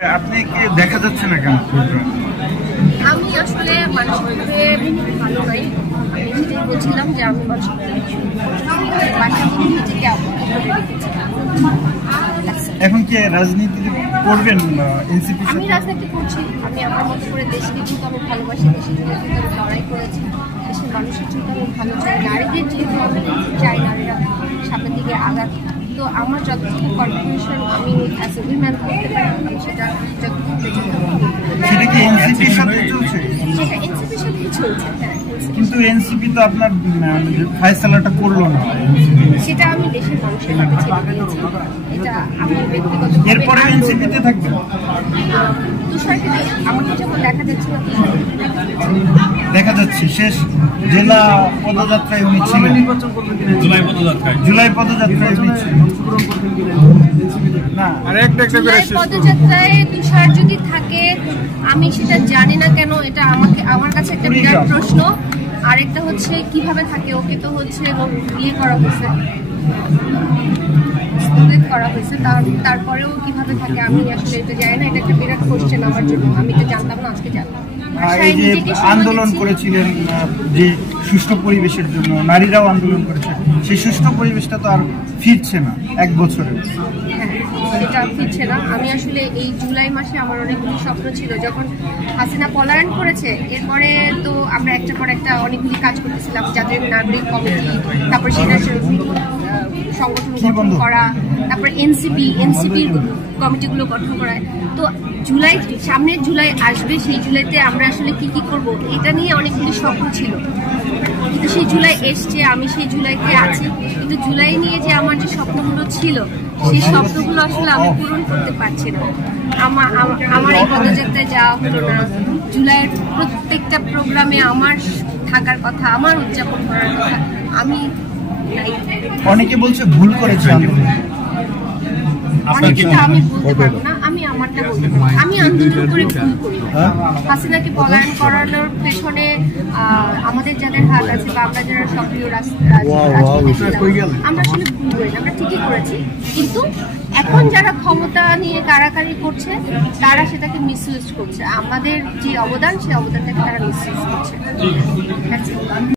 আপনি কি দেখা যাচ্ছে না কেন? আমি আসলে মানসিকভাবে ভালো নাই। আমি সেটাই বলছিলাম যে আমি মানসিকভাবে নিজেকে এখন কি রাজনীতি করবেন? এনসিপি আমি রাজনীতি করছি। আমি আমার মতো করে দেশকে কিন্তু আমি ভালোবাসি, দেশের জন্য কিন্তু আমি লড়াই করেছি, দেশের মানুষের জন্য আমি ভালো চাই, নারীদের যেহেতু আমি চাই নারীরা সামনের দিকে আগাক। তো আমার যতটুকু কন্ট্রিবিউশন আমি অ্যাজ এ উইম্যান করতে পারি আমি সেটা যতটুকু সেটা কি এনসিপির সাথে চলছে? সেটা এনসিপির সাথেই চলছে। হ্যাঁ, কিন্তু এনসিপি তো আপনার ফায়সালাটা করলো না। সেটা আমি দেশের মানুষের হাতে ছেড়ে দিয়েছি। এটা আমি ব্যক্তিগত এরপরে এনসিপিতে থাকবে। তুষারকে আমাকে যখন দেখা যাচ্ছে না, দেখা যাচ্ছে শেষ জেলা পদযাত্রায় উনি ছিলেন। জুলাই পদযাত্রায় উনি ছিলেন। পদযাত্রায় তুষার যদি থাকে আমি সেটা জানি না কেন, এটা আমার কাছে একটা বিরাট প্রশ্ন। আরেকটা হচ্ছে কিভাবে থাকে, ওকে তো হচ্ছে বিয়ে করা হয়েছে, তারপরেও কিভাবে থাকে আমি আসলে এটা জানি না। এটা একটা বিরাট কোশ্চেন আমার জন্য, আমি এটা জানতাম না, আজকে জানলাম। এই যে আন্দোলন করেছিলেন যে সুষ্ঠু পরিবেশের জন্য, নারীরাও আন্দোলন করেছে, সেই সুষ্ঠু পরিবেশটা তো আর ফিরছে না এক বছরে। এটা ফিরছে না। আমি আসলে এই জুলাই মাসে আমার অনেকগুলি স্বপ্ন ছিল। যখন হাসিনা পলায়ন করেছে এরপরে তো আমরা একটার পর একটা অনেকগুলি কাজ করতেছিলাম, জাতীয় নাগরিক কমিটি, তারপর সেটা সংগঠন গঠন করা, তারপর এনসিপির কমিটিগুলো গঠন করা। তো সামনের জুলাই আসবে, সেই জুলাইতে আমরা আসলে কি কি করব এটা নিয়ে অনেকগুলি স্বপ্ন ছিল। কিন্তু সেই জুলাই এসছে, আমি সেই জুলাইতে আছি, কিন্তু জুলাই নিয়ে যে আমার যে স্বপ্নগুলো ছিল সেই স্বপ্নগুলো আসলে আমি পূরণ করতে পারছি না। আমার এই পদযাত্রায় যাওয়া হলো না, জুলাইয়ের প্রত্যেকটা প্রোগ্রামে আমার থাকার কথা, আমার উদযাপন করার কথা, আমি অনেকে বলছে ভুল করেছে আন্দোলন। আমি বলতে পারবো না, আমি আমারটা বলতে পারবো। আমি আন্দোলন করে ভুল করি। হাসিনাকে পলায়ন করানোর পেছনে আমাদের যাদের হাত আছে বা আমরা যারা সক্রিয় আমরা আসলে ভুল করি, আমরা ঠিকই করেছি। কিন্তু এখন যারা ক্ষমতা নিয়ে কারাকারি করছে তারা সেটাকে মিসইউজ করছে। আমাদের যে অবদান সেই অবদানটাকে তারা মিসইউজ করছে।